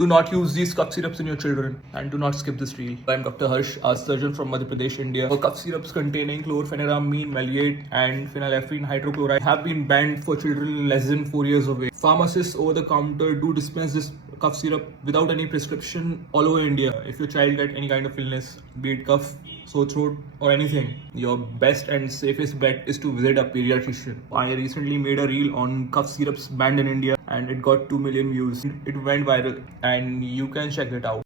Do not use these cough syrups in your children and do not skip this reel. I'm Dr. Harsh, a surgeon from Madhya Pradesh, India. Cough syrups containing chlorpheniramine, maleate, and phenylephrine hydrochloride have been banned for children less than 4 years of age. Pharmacists over the counter do dispense this cough syrup without any prescription all over India. If your child gets any kind of illness, be it cough, sore throat, or anything, your best and safest bet is to visit a pediatrician. I recently made a reel on cough syrups banned in India and it got 2 million views. It went viral and you can check it out.